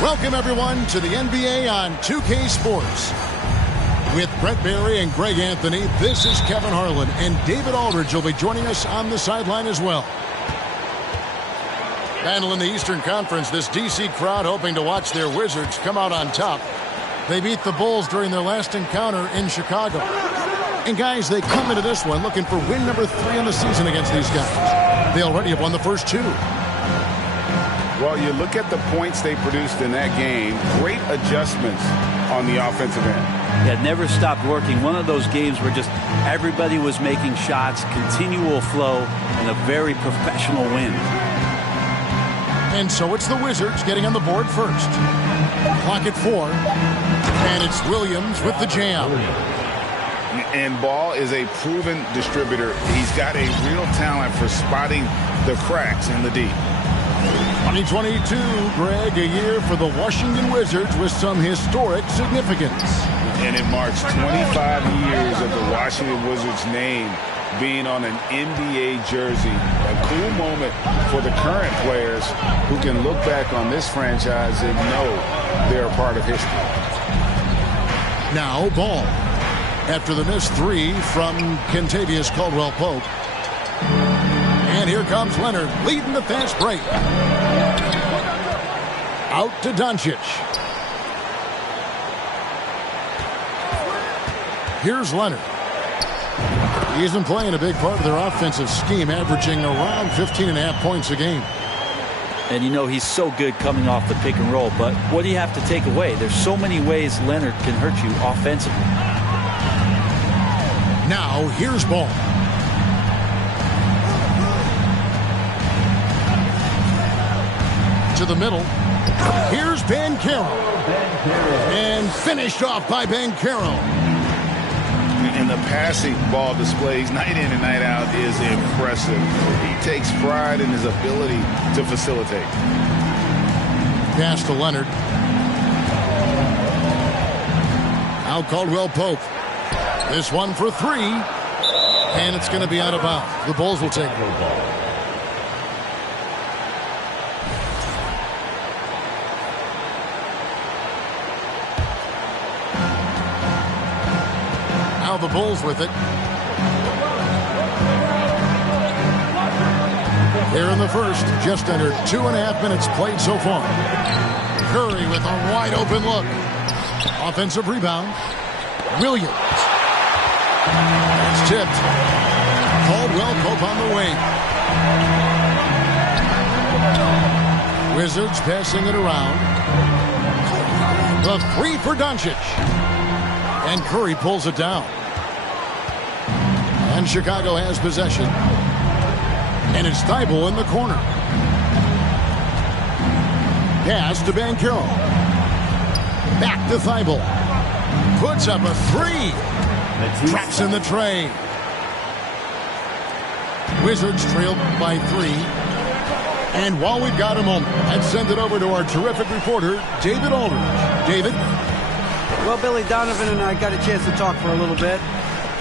Welcome, everyone, to the NBA on 2K Sports. With Brett Barry and Greg Anthony, this is Kevin Harlan, and David Aldridge will be joining us on the sideline as well. Battle in the Eastern Conference, this D.C. crowd hoping to watch their Wizards come out on top. They beat the Bulls during their last encounter in Chicago. And, guys, they come into this one looking for win number 3 in the season against these guys. They already have won the first 2. Well, you look at the points they produced in that game, great adjustments on the offensive end. Yeah, never stopped working. One of those games where just everybody was making shots, continual flow, and a very professional win. And so it's the Wizards getting on the board first. Clock at 4. And it's Williams with the jam. And Ball is a proven distributor. He's got a real talent for spotting the cracks in the D. 2022, Greg, a year for the Washington Wizards with some historic significance. And it marks 25 years of the Washington Wizards name being on an NBA jersey. A cool moment for the current players who can look back on this franchise and know they're a part of history. Now Ball. After the missed 3 from Kentavious Caldwell-Pope. And here comes Leonard leading the fast break. Out to Doncic. Here's Leonard. He isn't playing a big part of their offensive scheme, averaging around 15.5 points a game. And you know he's so good coming off the pick and roll, but what do you have to take away? There's so many ways Leonard can hurt you offensively. Now here's Ball. To the middle. Here's Banchero. And finished off by Banchero. And the passing Ball displays night in and night out is impressive. He takes pride in his ability to facilitate. Pass to Leonard. Now Caldwell-Pope. This one for 3. And it's going to be out of bounds. The Bulls will take the ball. Now the Bulls with it. Here in the first, just under 2.5 minutes played so far. Curry with a wide open look. Offensive rebound. Williams. It's tipped. Caldwell-Pope on the wing. Wizards passing it around. The 3 for Doncic. And Curry pulls it down. And Chicago has possession. And it's Thibault in the corner. Pass to Banchero. Back to Thibault. Puts up a three. Traps in the tray. Wizards trail by 3. And while we've got a moment, let's send it over to our terrific reporter, David Aldridge. David? Well, Billy Donovan and I got a chance to talk for a little bit.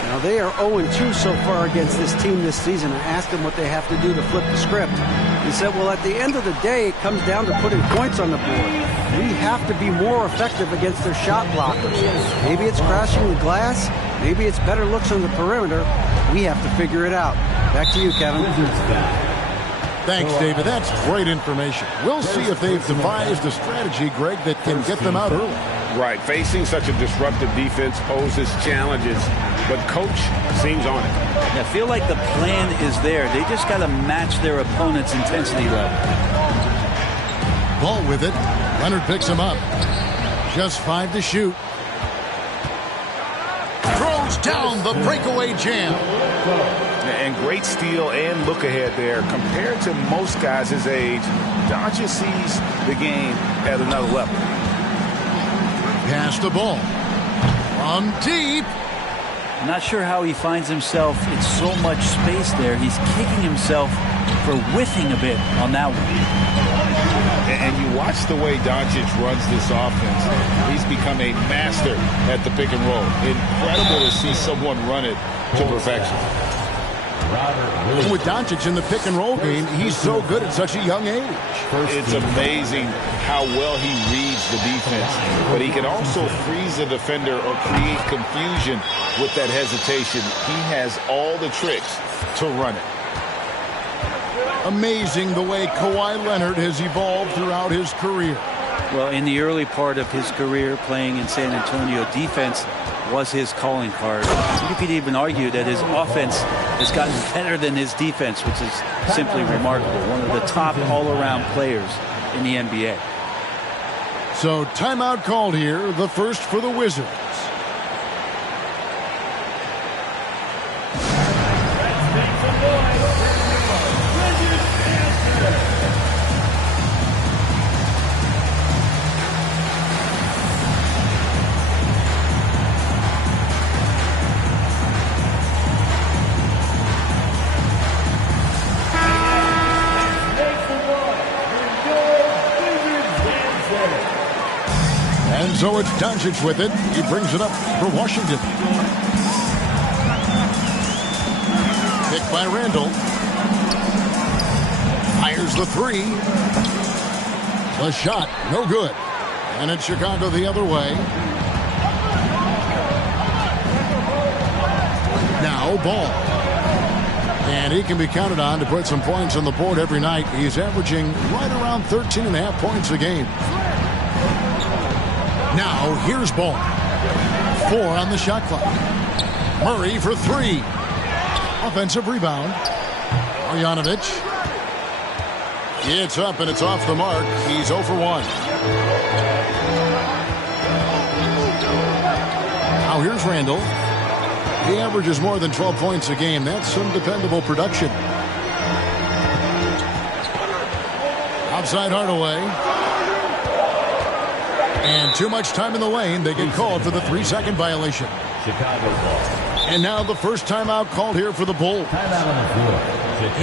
You know, they are 0-2 so far against this team this season. I asked them what they have to do to flip the script. He said, well, at the end of the day, it comes down to putting points on the board. We have to be more effective against their shot blockers. Maybe it's crashing the glass. Maybe it's better looks on the perimeter. We have to figure it out. Back to you, Kevin. Thanks, David. That's great information. We'll see if they've devised a strategy, Greg, that can get them out early. Right. Facing such a disruptive defense poses challenges, but coach seems on it. I feel like the plan is there. They just got to match their opponent's intensity level. Ball with it. Leonard picks him up. Just 5 to shoot. Throws down the breakaway jam. And great steal and look ahead there. Compared to most guys his age, Doncic sees the game at another level. Pass the ball. From deep. Not sure how he finds himself in so much space there. He's kicking himself for whiffing a bit on that one. And you watch the way Doncic runs this offense. He's become a master at the pick and roll. Incredible to see someone run it to perfection. With Doncic in the pick and roll game, he's so good at such a young age. It's amazing how well he reads the defense, but he can also freeze a defender or create confusion with that hesitation. He has all the tricks to run it. Amazing the way Kawhi Leonard has evolved throughout his career. Well, in the early part of his career playing in San Antonio, defense was his calling card. You could even argue that his offense has gotten better than his defense, which is simply remarkable. One of the top all-around players in the NBA. So timeout called here, the first for the Wizards. So it's Doncic with it. He brings it up for Washington. Picked by Randall. Fires the 3. The shot, no good. And it's Chicago the other way. Now Ball. And he can be counted on to put some points on the board every night. He's averaging right around 13.5 points a game. Now, here's Ball. 4 on the shot clock. Murray for 3. Offensive rebound. Marjanovic. It's up and it's off the mark. He's 0 for 1. Now, here's Randall. He averages more than 12 points a game. That's some dependable production. Outside Hardaway. And too much time in the lane. They get called for the 3-second violation. Chicago ball. And now the first timeout called here for the Bulls. Timeout on the floor.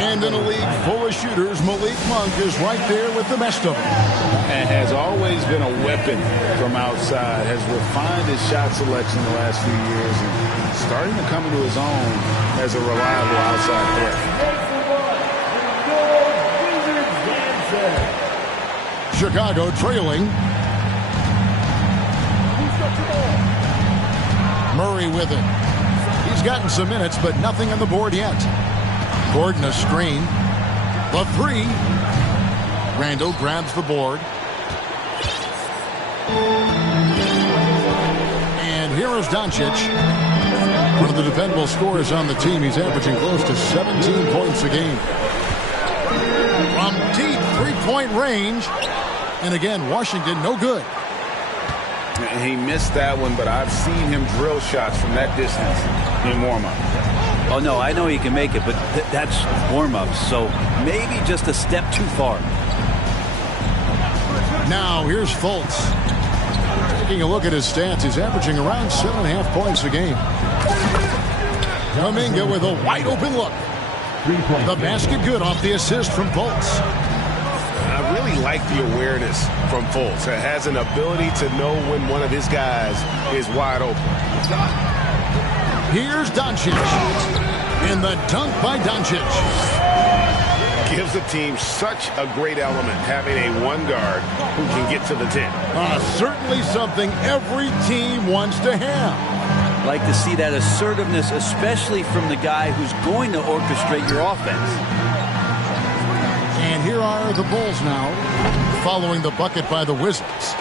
And in a league full of shooters, Malik Monk is right there with the best of them. And has always been a weapon from outside. Has refined his shot selection the last few years. And starting to come into his own as a reliable outside threat. Chicago trailing. Murray with it. He's gotten some minutes, but nothing on the board yet. Gordon a screen. The 3. Randall grabs the board. And here is Doncic. One of the dependable scorers on the team. He's averaging close to 17 points a game. From deep 3-point range. And again, Washington no good. And he missed that one, but I've seen him drill shots from that distance in warm-up. Oh, no, I know he can make it, but that's warm-ups, so maybe just a step too far. Now, here's Fultz. Taking a look at his stats, he's averaging around 7.5 points a game. Kuminga with a wide-open look. The basket good off the assist from Fultz. I really like the awareness from Fultz. It has an ability to know when one of his guys is wide open. Here's Doncic. In the dunk by Doncic. Gives the team such a great element having a one guard who can get to the 10. Certainly something every team wants to have. Like to see that assertiveness, especially from the guy who's going to orchestrate your offense. And here are the Bulls now, following the bucket by the Wizards.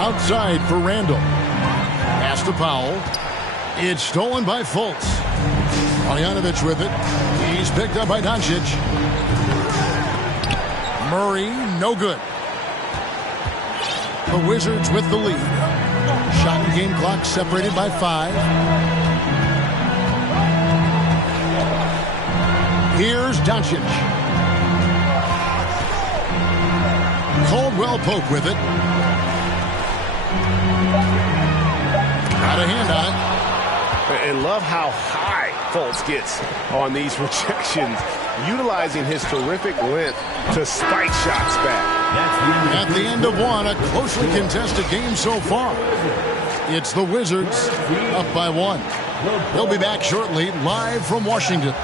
Outside for Randall. Pass to Powell. It's stolen by Fultz. Marjanovic with it. He's picked up by Doncic. Murray, no good. The Wizards with the lead. Shot and game clock separated by 5. Here's Doncic. Caldwell Pope with it. Got a hand on it. And love how high Fultz gets on these rejections, utilizing his terrific length to spike shots back. At the end of one, a closely contested game so far. It's the Wizards up by 1. They'll be back shortly, live from Washington.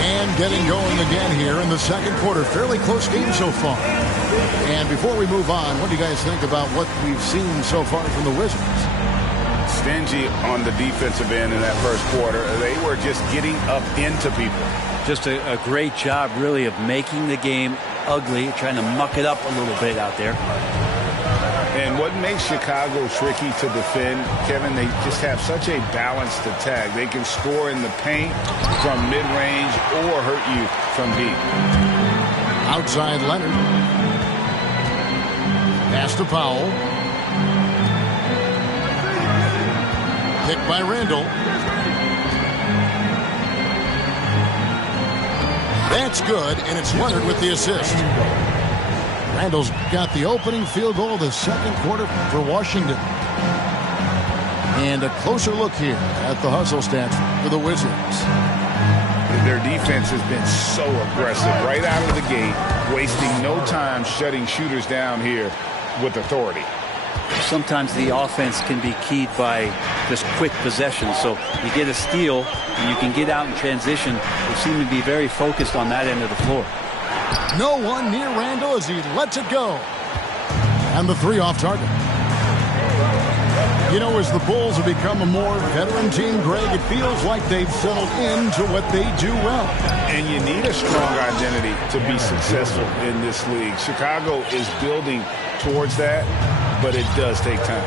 And getting going again here in the second quarter. Fairly close game so far. And before we move on, what do you guys think about what we've seen so far from the Wizards? Stingy on the defensive end in that first quarter. They were just getting up into people. Just a great job, really, of making the game ugly, trying to muck it up a little bit out there. And what makes Chicago tricky to defend, Kevin, they just have such a balanced attack. They can score in the paint from mid-range or hurt you from deep. Outside Leonard. Pass to Powell. Picked by Randall. That's good, and it's Leonard with the assist. Randall's got the opening field goal of the second quarter for Washington. And a closer look here at the hustle stats for the Wizards. Their defense has been so aggressive right out of the gate, wasting no time shutting shooters down here with authority. Sometimes the offense can be keyed by just quick possession. So you get a steal and you can get out in transition. They seem to be very focused on that end of the floor. No one near Randall as he lets it go. And the 3 off target. You know, as the Bulls have become a more veteran team, Greg, it feels like they've settled into what they do well. And you need a strong identity to be successful in this league. Chicago is building towards that, but it does take time.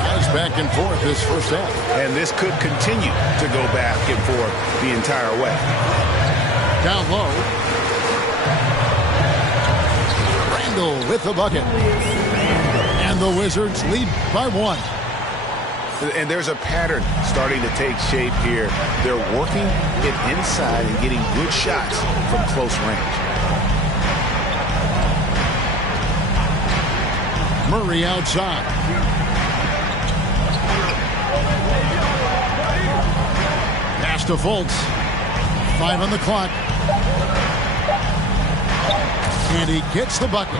Guys back and forth this first half. And this could continue to go back and forth the entire way. Down low. Randall with the bucket. And the Wizards lead by 1. And there's a pattern starting to take shape here. They're working it inside and getting good shots from close range. Murray outside. Pass to Fultz. 5 on the clock. And he gets the bucket.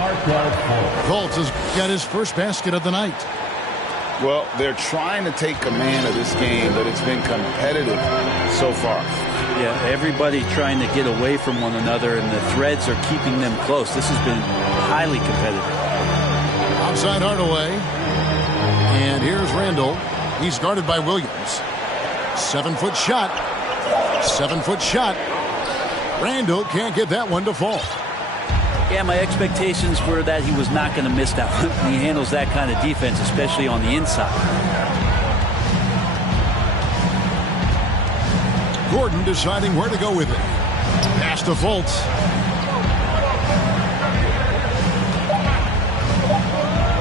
Fultz has got his first basket of the night. Well, they're trying to take command of this game, but it's been competitive so far. Yeah, everybody trying to get away from one another, and the threads are keeping them close. This has been highly competitive. Outside Hardaway. And here's Randall. He's guarded by Williams. 7-foot shot. 7-foot shot. Randall can't get that one to fall. Yeah, my expectations were that he was not going to miss that one. He handles that kind of defense, especially on the inside. Gordon deciding where to go with it. Pass to Fultz.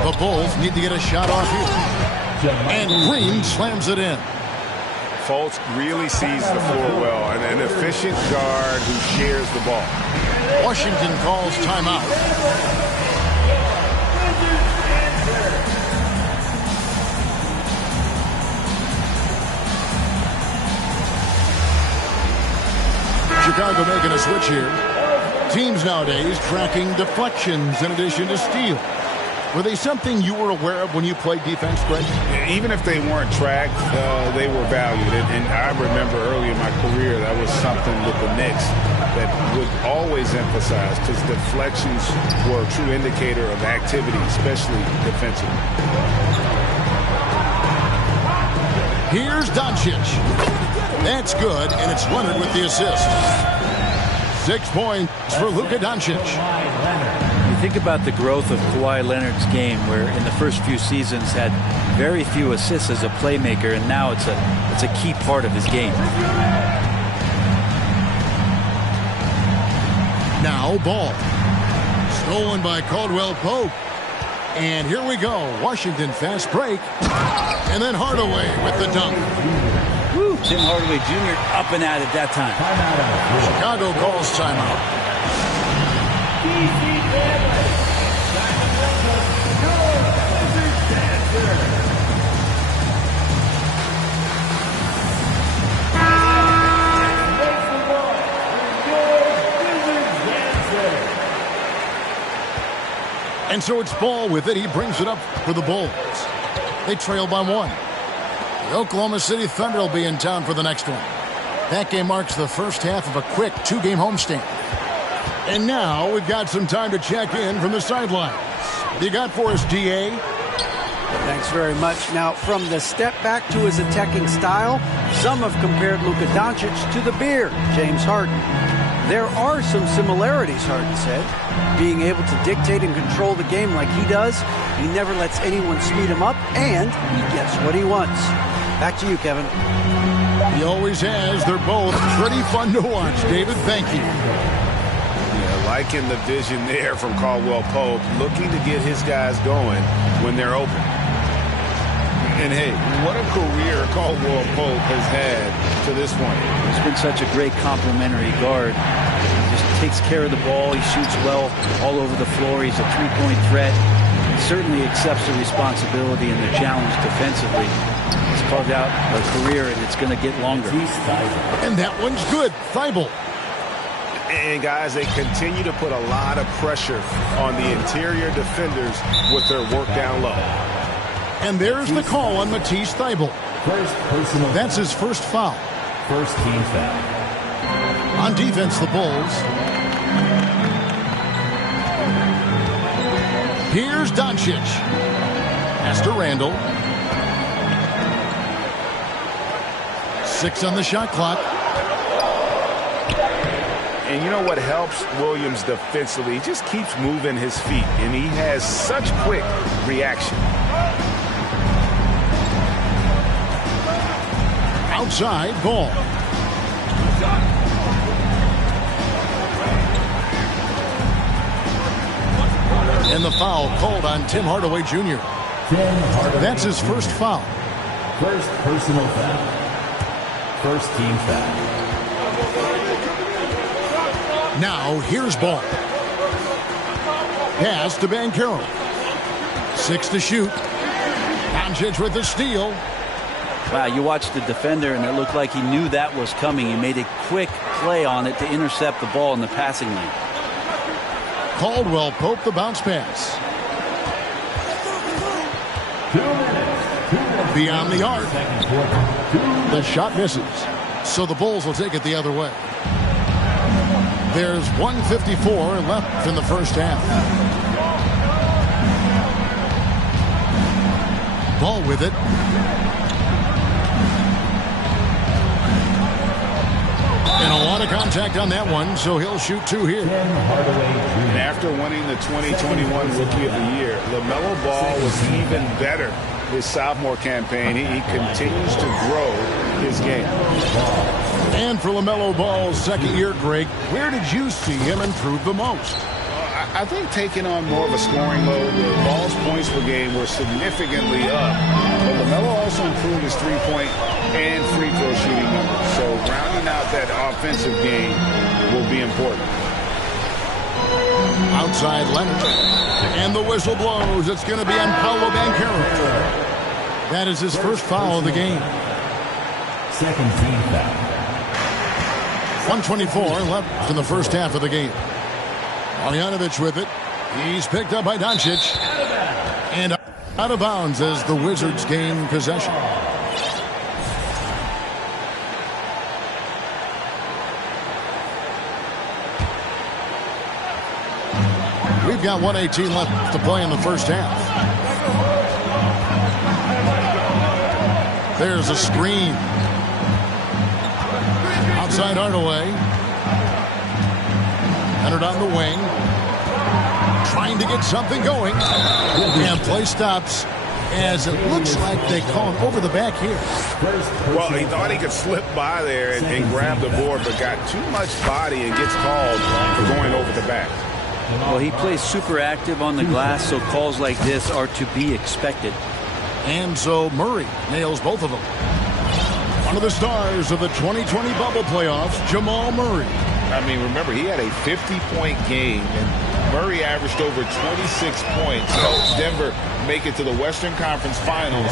The Bulls need to get a shot off here. And Green slams it in. Fultz really sees the floor well, and an efficient guard who shares the ball. Washington calls timeout. Chicago making a switch here. Teams nowadays tracking deflections in addition to steal. Were they something you were aware of when you played defense, Greg? Even if they weren't tracked, they were valued. And I remember early in my career that was something with the Knicks that would always emphasize, because deflections were a true indicator of activity, especially defensively. Here's Doncic. That's good, and it's Leonard with the assist. 6 points for Luka Doncic. You think about the growth of Kawhi Leonard's game, where in the first few seasons had very few assists as a playmaker, and now it's a key part of his game. Now ball. Stolen by Caldwell Pope. And here we go. Washington fast break. And then Hardaway with the dunk. Woo. Tim Hardaway Jr. up and at it that time. Chicago calls timeout. And so it's Ball with it. He brings it up for the Bulls. They trail by 1. The Oklahoma City Thunder will be in town for the next one. That game marks the first half of a quick 2-game homestand. And now we've got some time to check in from the sidelines. You got for us, D.A.? Thanks very much. Now, from the step back to his attacking style, some have compared Luka Doncic to the Bear, James Harden. There are some similarities, Harden said. Being able to dictate and control the game like he does, he never lets anyone speed him up, and he gets what he wants. Back to you, Kevin. He always has. They're both pretty fun to watch, David. Thank you. Yeah, liking the vision there from Caldwell Pope, looking to get his guys going when they're open. And hey, what a career Caldwell Pope has had to this point. He's been such a great complementary guard. He just takes care of the ball. He shoots well all over the floor. He's a three-point threat. He certainly accepts the responsibility and the challenge defensively. He's carved out a career, and it's going to get longer. And that one's good. Thibault. And guys, they continue to put a lot of pressure on the interior defenders with their work down low. And there's the call on Matisse Thybulle. That's his first foul. First team foul. On defense, the Bulls. Here's Doncic. Pass to Randall. 6 on the shot clock. And you know what helps Williams defensively? He just keeps moving his feet, and he has such quick reaction. Outside ball. And the foul called on Tim Hardaway Jr. That's his first foul. First personal foul. First team foul. Now here's Ball. Pass to Banchero. 6 to shoot. Doncic with the steal. Wow, you watched the defender, and it looked like he knew that was coming. He made a quick play on it to intercept the ball in the passing lane. Caldwell Pope the bounce pass. 2 minutes. Beyond the arc. The shot misses. So the Bulls will take it the other way. There's 1:54 left in the first half. Ball with it. And A lot of contact on that one, so he'll shoot 2 here. And after winning the 2021 Rookie of the Year, LaMelo Ball was even better his sophomore campaign. He continues to grow his game. And for LaMelo Ball's second year, Greg, where did you see him improve the most? I think taking on more of a scoring load, Ball's points per game were significantly up. But LaMelo also improved his three-point and free throw shooting numbers. So rounding out that offensive game will be important. Outside Leonard. And the whistle blows. It's going to be on Paolo Banchero. That is his first foul of the game. Second team foul. 1:24 left in the first half of the game. Marjanovic with it. He's picked up by Doncic. And out of bounds as the Wizards gain possession. We've got 1:18 left to play in the first half. There's a screen. Outside Hardaway. Leonard on the wing. Trying to get something going. And play stops as it looks like they call him over the back here. Well, he thought he could slip by there and grab the board, but got too much body and gets called for going over the back. Well, he plays super active on the glass, so calls like this are to be expected. And so Murray nails both of them. One of the stars of the 2020 bubble playoffs, Jamal Murray. I mean, remember, he had a 50-point game, and Murray averaged over 26 points, helped Denver make it to the Western Conference Finals.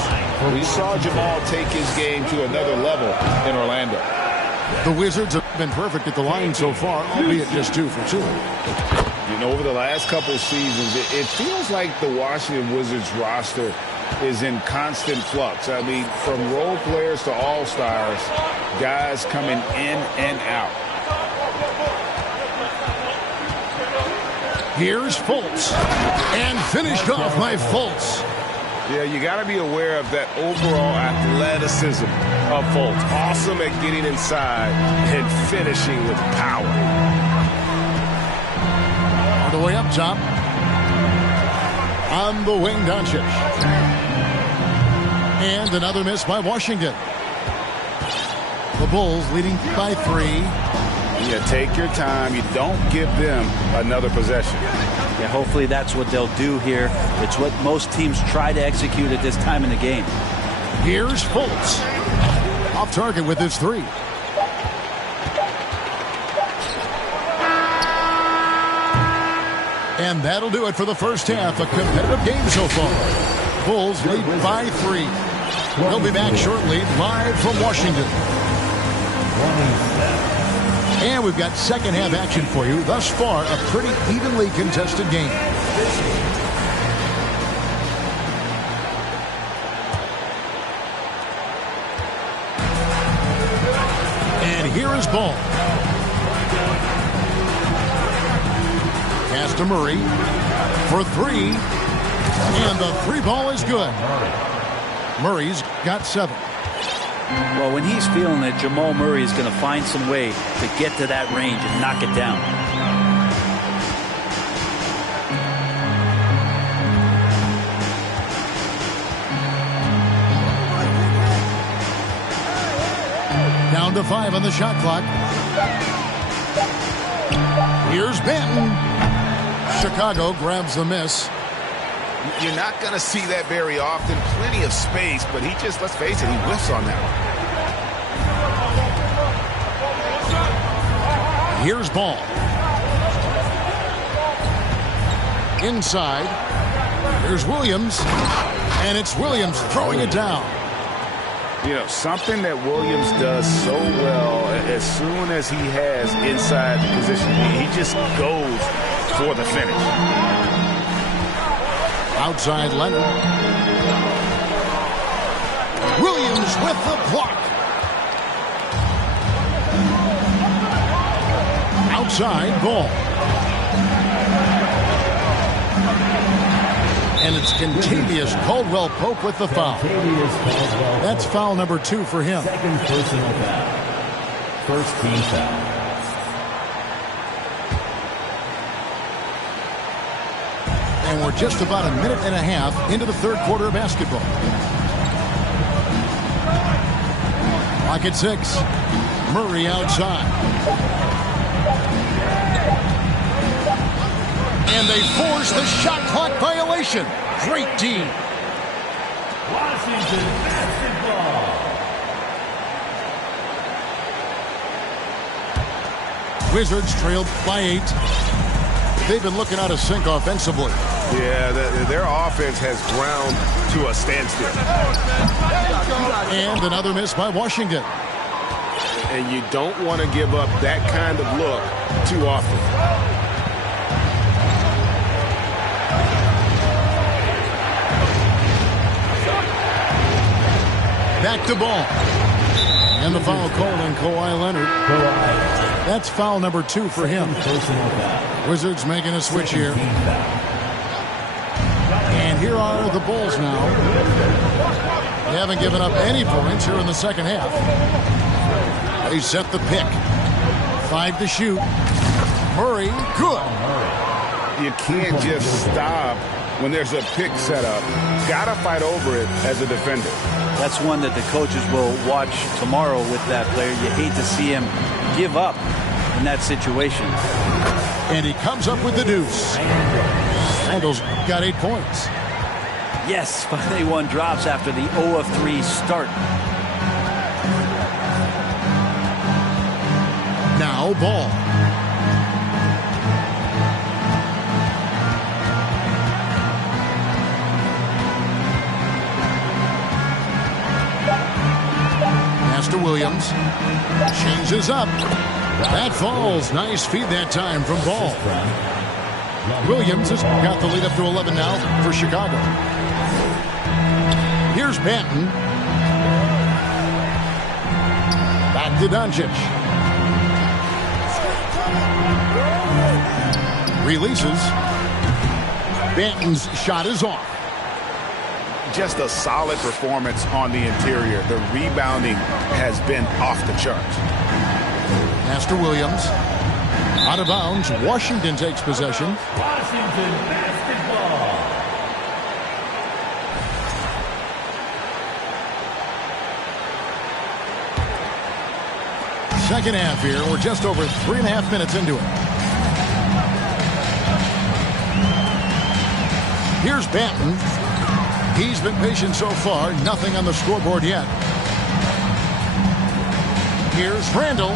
We saw Jamal take his game to another level in Orlando. The Wizards have been perfect at the line so far, albeit just 2 for 2. You know, over the last couple seasons, it feels like the Washington Wizards roster is in constant flux. I mean, from role players to all-stars, guys coming in and out. Here's Fultz. And finished off by Fultz. Yeah, you got to be aware of that overall athleticism of Fultz. Awesome at getting inside and finishing with power. All the way up top. On the wing, Doncic. And another miss by Washington. The Bulls leading by 3. Yeah, take your time. You don't give them another possession. Yeah, hopefully that's what they'll do here. It's what most teams try to execute at this time in the game. Here's Fultz. Off target with his 3. And that'll do it for the first half. A competitive game so far. Bulls lead by 3. We'll be back shortly, live from Washington. And we've got second half action for you. Thus far, a pretty evenly contested game. And here is Ball. Pass to Murray for 3. And the 3 ball is good. Murray's got 7. Well, when he's feeling it, Jamal Murray is going to find some way to get to that range and knock it down. Down to 5 on the shot clock. Here's Benton. Chicago grabs the miss. You're not going to see that very often. Plenty of space, but he just, let's face it, he whiffs on that one. Here's Ball. Inside. Here's Williams. And it's Williams throwing it down. You know, something that Williams does so well, as soon as he has inside position, he just goes for the finish. Outside Leonard. Williams with the block. Outside Ball. And it's Contavious Caldwell Pope with the foul. That's foul number 2 for him. Second personal foul. First team foul. And we're just about a minute and a half into the third quarter of basketball. Clock at 6. Murray outside. And they force the shot clock violation. Great D. Washington basketball. Wizards trailed by 8. They've been looking out of sync offensively. Yeah, their offense has ground to a standstill. And another miss by Washington. And you don't want to give up that kind of look too often. Back to ball. And the foul called on Kawhi Leonard. That's foul number 2 for him. Wizards making a switch here. And here are the Bulls now. They haven't given up any points here in the second half. They set the pick. 5 to shoot. Murray, good. You can't just stop when there's a pick set up. Got to fight over it as a defender. That's one that the coaches will watch tomorrow with that player. You hate to see him give up in that situation. And he comes up with the deuce. Randall's got 8 points. Yes, finally one drops after the 0 of 3 start. Now ball. Pass to Williams. Changes up. That falls. Nice feed that time from Ball. Williams has got the lead up to 11 now for Chicago. Here's Banton. Back to Doncic. Releases. Banton's shot is off. Just a solid performance on the interior. The rebounding has been off the charts. Pass to Williams. Out of bounds. Washington takes possession. Washington basketball. Second half here. We're just over 3.5 minutes into it. Here's Banton. He's been patient so far. Nothing on the scoreboard yet. Here's Randall.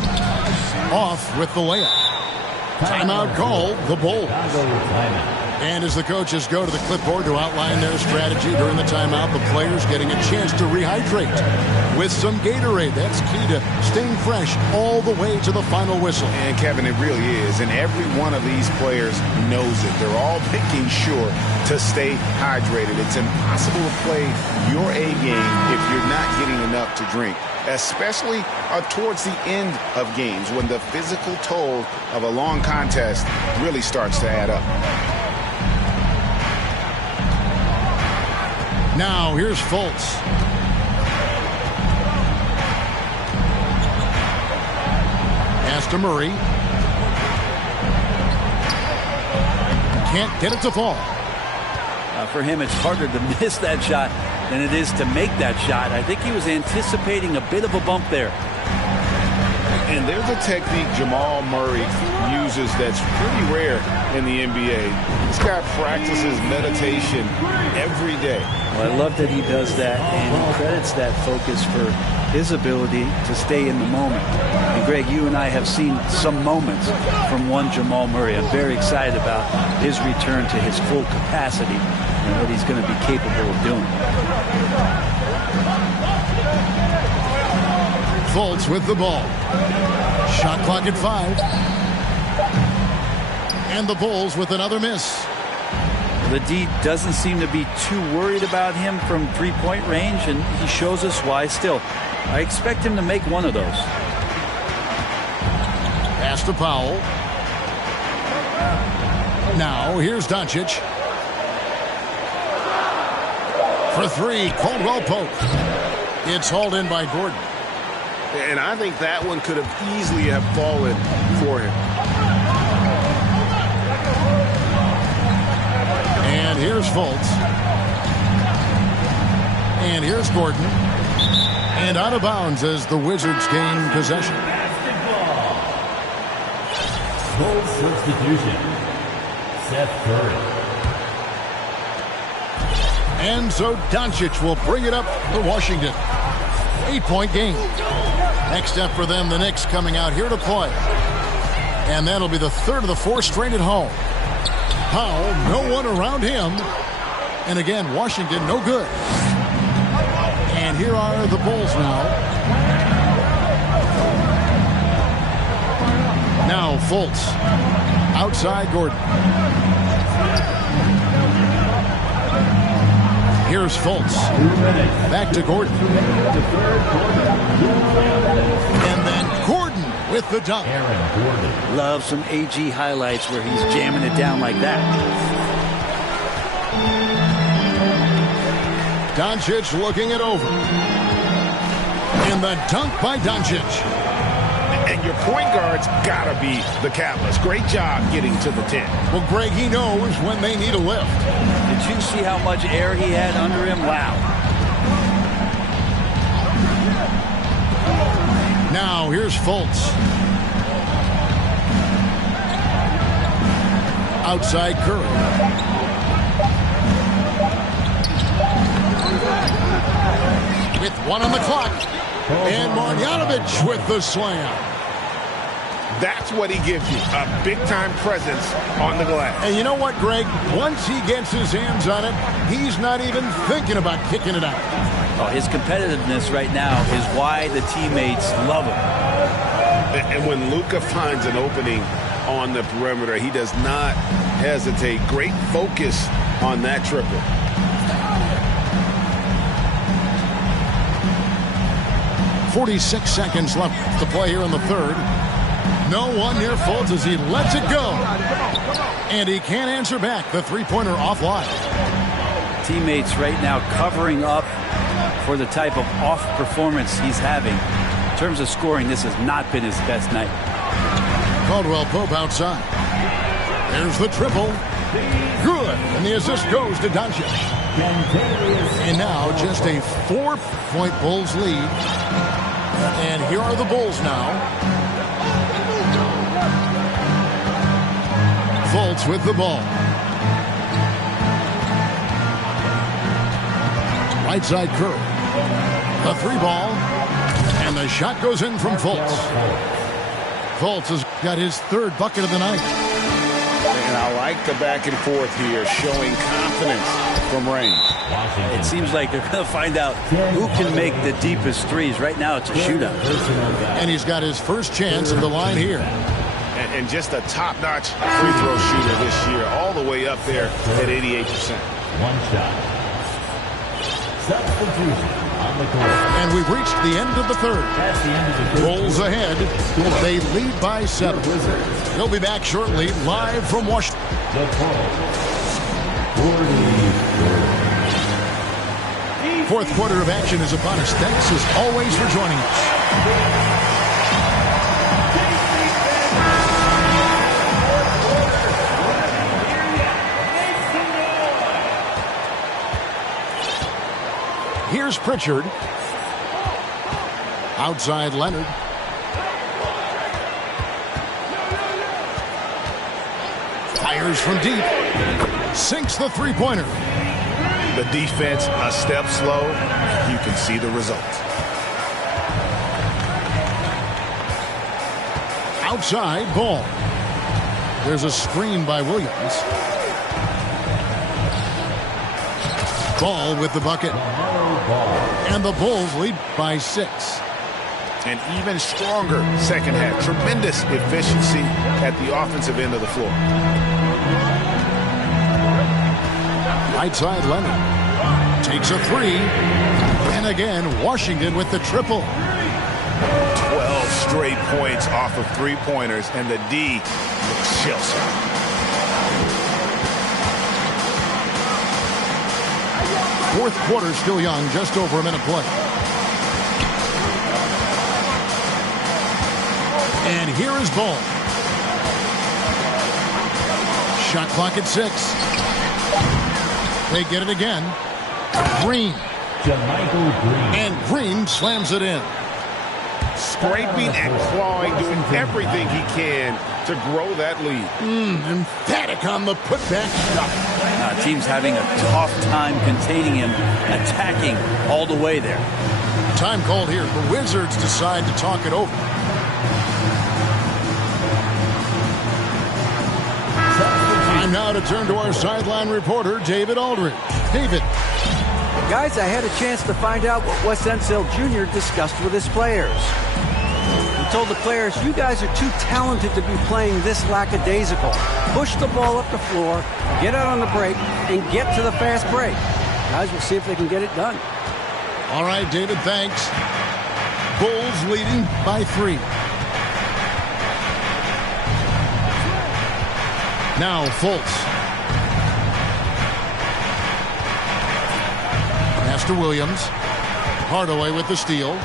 Off with the layup. Timeout called. The Bulls. And as the coaches go to the clipboard to outline their strategy during the timeout, the players getting a chance to rehydrate with some Gatorade. That's key to staying fresh all the way to the final whistle. And Kevin, it really is. And every one of these players knows it. They're all making sure to stay hydrated. It's impossible to play your A game if you're not getting enough to drink, especially towards the end of games when the physical toll of a long contest really starts to add up. Now here's Fultz. Pass to Murray. Can't get it to fall. For him, it's harder to miss that shot than it is to make that shot. I think he was anticipating a bit of a bump there. And there's a technique Jamal Murray uses that's pretty rare in the NBA. This guy practices meditation every day. Well, I love that he does that, and he credits that focus for his ability to stay in the moment. And Greg, you and I have seen some moments from one Jamal Murray. I'm very excited about his return to his full capacity and what he's going to be capable of doing. Fultz with the ball. Shot clock at 5. And the Bulls with another miss. The D doesn't seem to be too worried about him from three-point range, and he shows us why still. I expect him to make one of those. Pass to Powell. Now here's Doncic. For 3, Caldwell Pope. It's hauled in by Gordon. And I think that one could have easily have fallen for him. And here's Fultz. And here's Gordon. And out of bounds as the Wizards gain possession. Full substitution. Seth Curry. And so Doncic will bring it up for Washington. 8-point game. Next step for them, the Knicks coming out here to play. And that'll be the third of the four straight at home. Powell, no one around him. And again, Washington, no good. And here are the Bulls now. Now Fultz. Outside Gordon. Here's Fultz. Back to Gordon. And then Gordon with the dunk. Love some AG highlights where he's jamming it down like that. Doncic looking it over. And the dunk by Doncic. And your point guard's got to be the catalyst. Great job getting to the 10. Well, Greg, he knows when they need a lift. Did you see how much air he had under him? Wow. Now, here's Fultz. Outside Curry. With one on the clock. And Marjanovic with the slam. That's what he gives you, a big-time presence on the glass. And you know what, Greg? Once he gets his hands on it, he's not even thinking about kicking it out. Oh, his competitiveness right now is why the teammates love him. And when Luka finds an opening on the perimeter, he does not hesitate. Great focus on that triple. .46 seconds left to play here in the third. No one near Fultz as he lets it go. And he can't answer back. The three-pointer offline. Teammates right now covering up for the type of off performance he's having. In terms of scoring, this has not been his best night. Caldwell Pope outside. There's the triple. Good. And the assist goes to Doncic. And now just a 4-point Bulls lead. And here are the Bulls now. Fultz with the ball. Right side Curry. The three ball. And the shot goes in from Fultz. Fultz has got his third bucket of the night. And I like the back and forth here, showing confidence from Rain. It seems like they're going to find out who can make the deepest threes. Right now it's a shootout. And he's got his first chance at the line here. And just a top-notch free throw shooter this year, all the way up there at 88%. One shot. Substitution on the court. And we've reached the end of the third. That's the end of the Bulls ahead. They lead by 7. They'll be back shortly, live from Washington. The Fourth quarter of action is upon us. Thanks as always for joining us. Here's Pritchard. Outside Leonard. Fires from deep. Sinks the three-pointer. The defense a step slow. You can see the result. Outside ball. There's a screen by Williams. Ball with the bucket. And the Bulls lead by 6. An even stronger second half. Tremendous efficiency at the offensive end of the floor. Right side Leonard. Takes a three. And again, Washington with the triple. 12 straight points off of three-pointers, and the D looks shell-shocked. Fourth quarter still young, just over a minute play. And here is Ball. Shot clock at 6. They get it again. Green. Jermichael Green. And Green slams it in. Scraping and clawing, doing everything he can to grow that lead. Emphatic on the putback shot. Team's having a tough time containing him, attacking all the way there. Time called here. The Wizards decide to talk it over. Time now to turn to our sideline reporter, David Aldridge. David. Guys, I had a chance to find out what Wes Unseld Jr. discussed with his players. He told the players, you guys are too talented to be playing this lackadaisical. Push the ball up the floor, get out on the break, and get to the fast break. Guys, we'll see if they can get it done. All right, David, thanks. Bulls leading by 3. Now Fultz. Pass to Williams. Hardaway with the steal.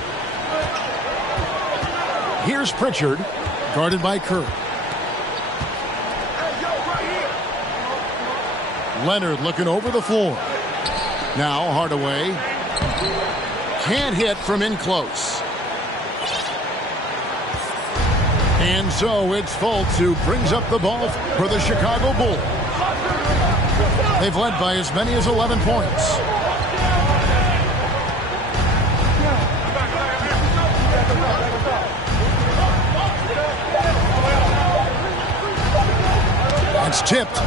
Here's Pritchard, guarded by Kerr. Leonard looking over the floor. Now Hardaway. Can't hit from in close. And so it's Fultz who brings up the ball for the Chicago Bulls. They've led by as many as 11 points. It's tipped.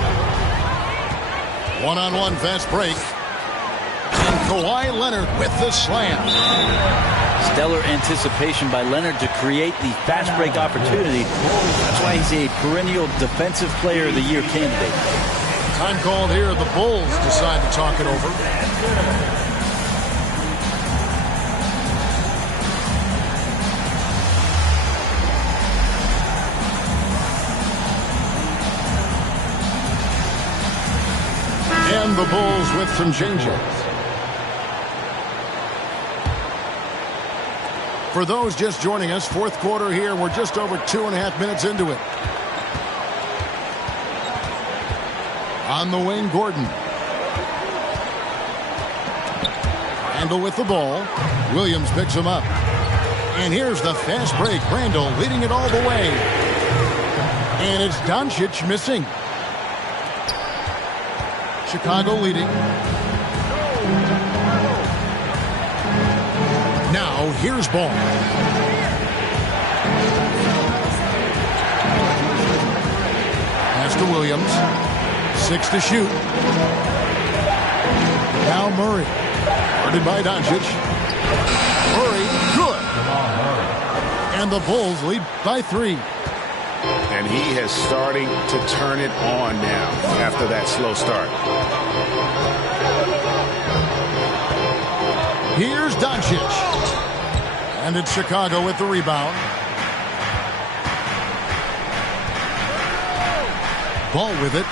One-on-one fast break. And Kawhi Leonard with the slam. Stellar anticipation by Leonard to create the fast break opportunity. That's why he's a perennial Defensive Player of the Year candidate. Time called here. The Bulls decide to talk it over. And the Bulls with some changes. For those just joining us, fourth quarter here. We're just over 2.5 minutes into it. On the wing, Gordon. Randall with the ball. Williams picks him up. And here's the fast break. Randall leading it all the way. And it's Doncic missing. Chicago leading. Now, here's Ball. Pass to Williams. 6 to shoot. Now Murray. Guarded by Doncic. Murray, good. And the Bulls lead by 3. And he is starting to turn it on now after that slow start. Here's Doncic. And it's Chicago with the rebound. Ball with it.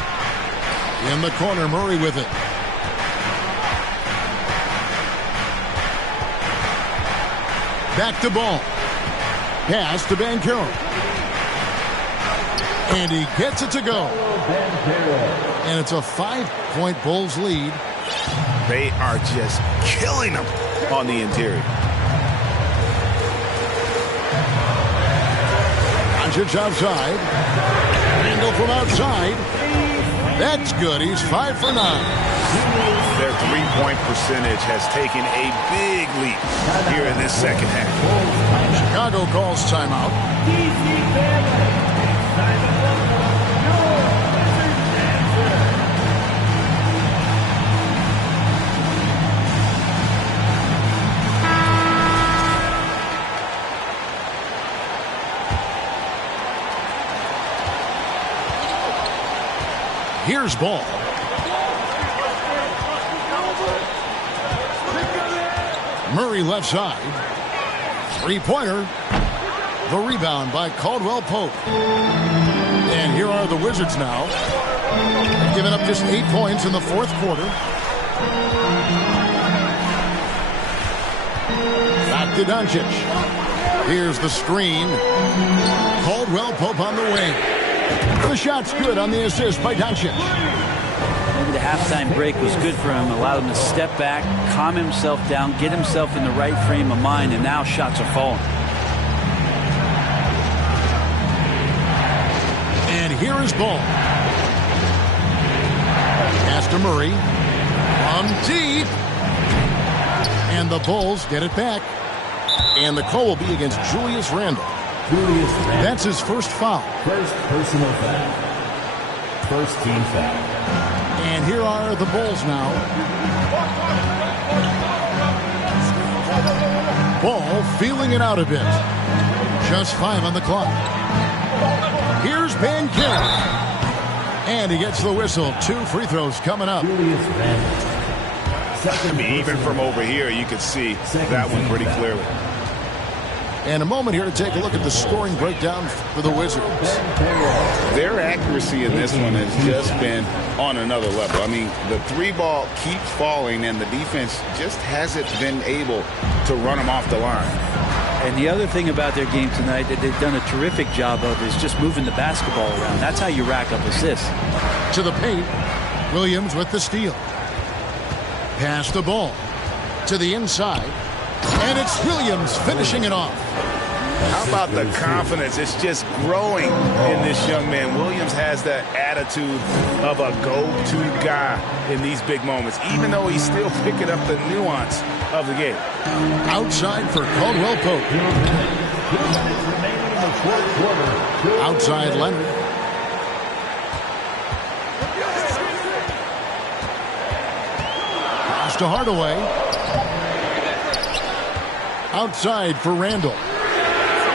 In the corner, Murray with it. Back to Ball. Pass to Banchero. And he gets it to go. And it's a 5-point Bulls lead. They are just killing them on the interior. Doncic outside. Randall from outside. That's good. He's 5 for 9. Their three-point percentage has taken a big leap here in this second half. Chicago calls timeout. Here's Ball. Murray left side. Three-pointer. The rebound by Caldwell Pope. And here are the Wizards now. Giving up just 8 points in the fourth quarter. Back to Doncic. Here's the screen. Caldwell Pope on the wing. The shot's good on the assist by Doncic. Maybe the halftime break was good for him, allowed him to step back, calm himself down, get himself in the right frame of mind, and now shots are falling. And here is ball. Pass to Murray. From deep. And the Bulls get it back. And the call will be against Julius Randle. That's his first foul. First personal foul. First team foul. And here are the Bulls now. Ball feeling it out a bit. Just 5 on the clock. Here's Van Gogh. And he gets the whistle. 2 free throws coming up. Julius Randle. I mean, even from over here, you could see that one pretty clearly. And a moment here to take a look at the scoring breakdown for the Wizards. Their accuracy in this one has just been on another level. I mean, the 3-ball keeps falling, and the defense just hasn't been able to run them off the line. And the other thing about their game tonight that they've done a terrific job of is just moving the basketball around. That's how you rack up assists. To the paint. Williams with the steal. Pass the ball to the inside. And it's Williams finishing it off. How about the confidence? It's just growing in this young man. Williams has that attitude of a go-to guy in these big moments, even though he's still picking up the nuance of the game. Outside for Caldwell Pope. Outside Leonard. Pass to Hardaway. Outside for Randle.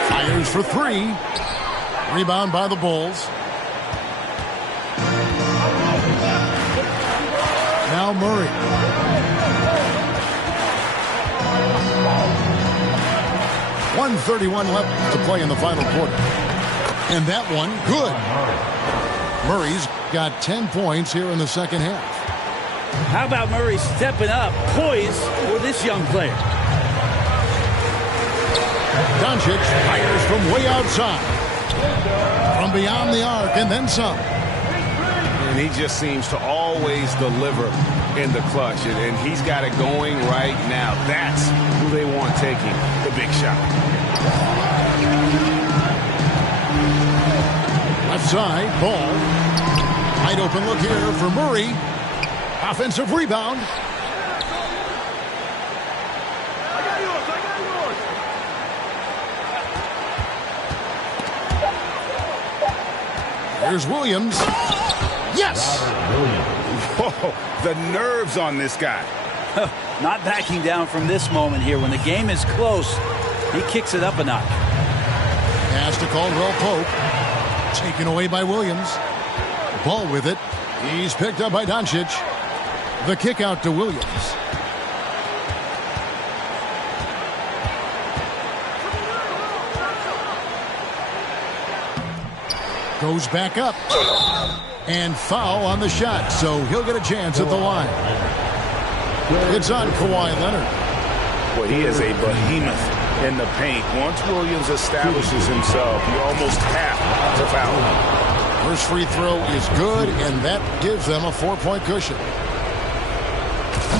Fires for 3. Rebound by the Bulls. Now Murray. .131 left to play in the final quarter. And that one, good. Murray's got 10 points here in the second half. How about Murray stepping up, poised for this young player? Doncic fires from way outside. From beyond the arc and then some. And he just seems to always deliver in the clutch. And he's got it going right now. That's who they want taking the big shot. Left side, ball. Wide open look here for Murray. Offensive rebound. Here's Williams. Yes! Whoa, the nerves on this guy. Not backing down from this moment here. When the game is close, he kicks it up a notch. Pass to Caldwell Pope. Taken away by Williams. Ball with it. He's picked up by Doncic. The kick out to Williams. Goes back up. And foul on the shot, so he'll get a chance at the line. It's on Kawhi Leonard. Well, he is a behemoth in the paint. Once Williams establishes himself, you almost have to foul him. First free throw is good, and that gives them a 4-point cushion.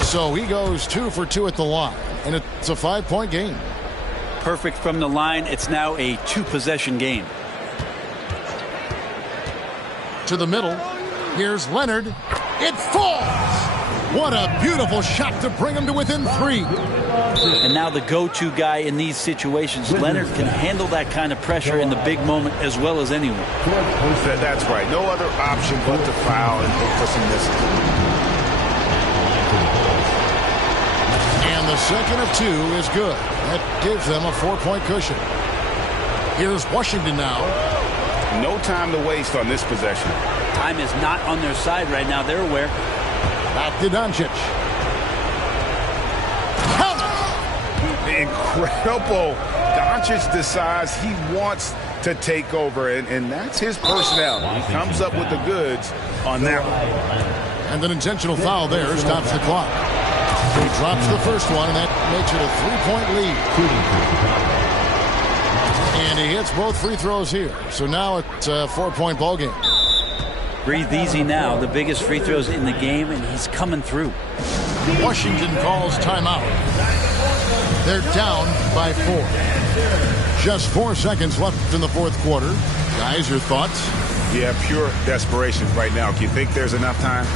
So he goes 2 for 2 at the line, and it's a 5-point game. Perfect from the line. It's now a 2-possession game. To the middle. Here's Leonard. It falls! What a beautiful shot to bring him to within 3. And now the go-to guy in these situations. Leonard can handle that kind of pressure in the big moment as well as anyone. That's right. No other option but to foul and look for some misses. And the second of 2 is good. That gives them a 4-point cushion. Here's Washington now. No time to waste on this possession. Time is not on their side right now. They're aware. Back to Doncic. Incredible. Doncic decides he wants to take over, and that's his personality. He comes up with the goods on that one. And an intentional foul there stops the clock. He drops the first one, and that makes it a 3-point lead. And he hits both free throws here. So now it's a 4-point ball game. breathe easy now. The biggest free throws in the game, and he's coming through. Washington calls timeout. They're down by 4. Just 4 seconds left in the fourth quarter. Guys, your thoughts? Yeah, pure desperation right now. Do you think there's enough time?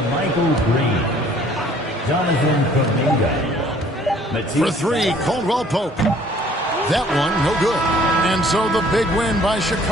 Michael Green, Jonathan Kaminga, For 3, Caldwell Pope. That one, no good. And so the big win by Chicago.